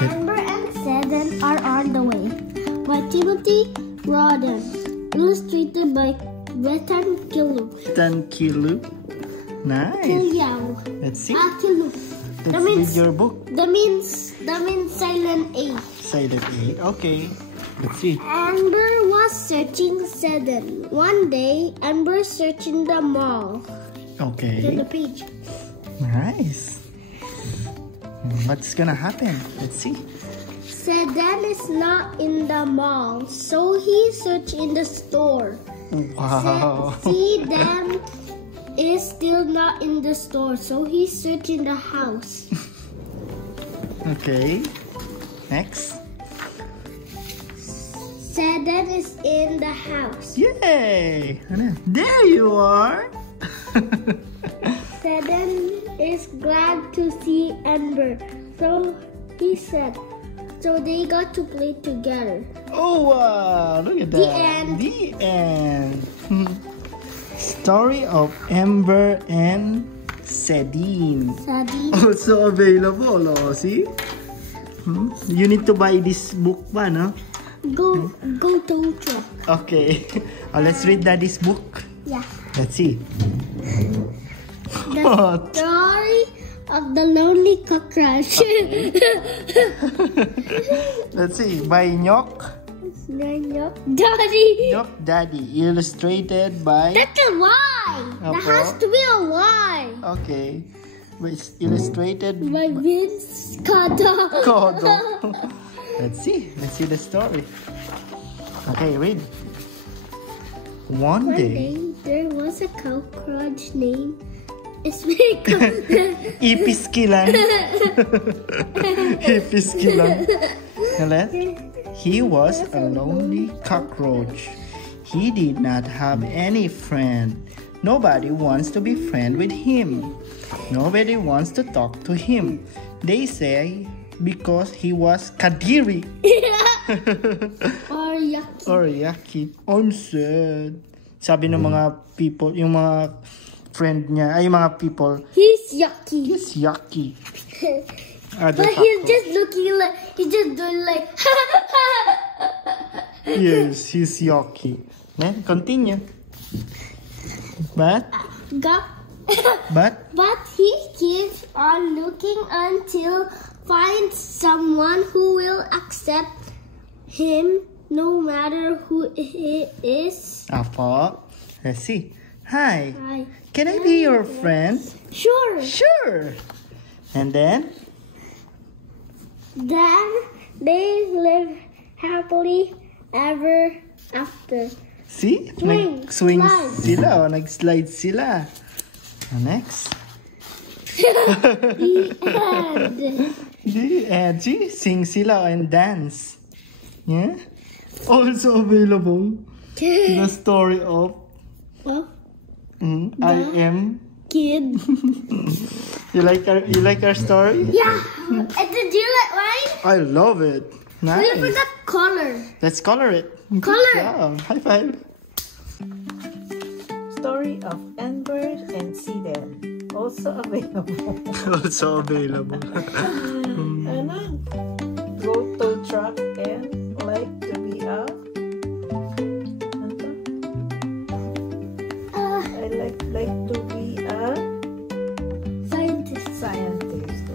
Amber and Sedan are on the way. By Timothy Rodden. Illustrated by Betan Kilu. Tankilu. Nice. Kilyao. Let's see. Kilu. Let's read your book. That means silent A. Silent A. Okay. Let's see. Amber was searching Sedan. One day, Amber searching the mall. Okay. To the page. Nice. What's gonna happen? Let's see. Sedan is not in the mall, so he searched in the store. Wow. Sedan is still not in the store, so he searched in the house. Okay. Next. Sedan is in the house. Yay! There you are. Sedan is glad to see Amber, so he said. So they got to play together. Oh wow! Look at that. The end. The end. Story of Amber and Sedan. Also available. Oh, see? You need to buy this book ba, no? Go to truck. Okay. Let's read Daddy's book. Yeah. Let's see. The What? story of the lonely cockroach. Let's see. By Nyok. Daddy. Nyok Daddy. Illustrated by... That's a Y. That Apo. has to be a Y. Okay. It's illustrated By Vince Carter. Kodo. Let's see the story. Okay, read. One day, There was a cockroach named Ismiko. Ipiskilan. Ipiskilan. He was a lonely cockroach. He did not have any friend. Nobody wants to be friend with him. Nobody wants to talk to him. They say because he was kadiri. Or yucky. Or yucky. I'm sad. Sabi ng mga people, yung mga friend niya, ay yung mga people, He's yucky. he's yucky. But he's just looking like, he's just doing like, Yes, he's yucky. Then, continue. But But he keeps on looking until finds someone who will accept him no matter who he is. Apo, let's see. Hi, Hi. can I be your friend? Sure. Sure. And then, Then they live happily ever after. see? Swing, Nag-swing slide. sila, o nag-slide sila. Next. The end. And see, sing sila and dance. Yeah? Also available, the story of Well, I Am. kid. You like our story? Yeah. And did you like mine? I love it. We Nice. forgot color. Let's color it. Color. Yeah, high five. Story of Amber and Sedan. Also available. Also available. And I go to truck and like to be a... I like to be a scientist.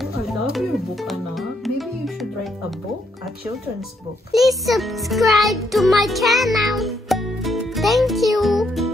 Oh, I love your book, Anna. Maybe you should write a book, a children's book. Please subscribe to my channel. Thank you.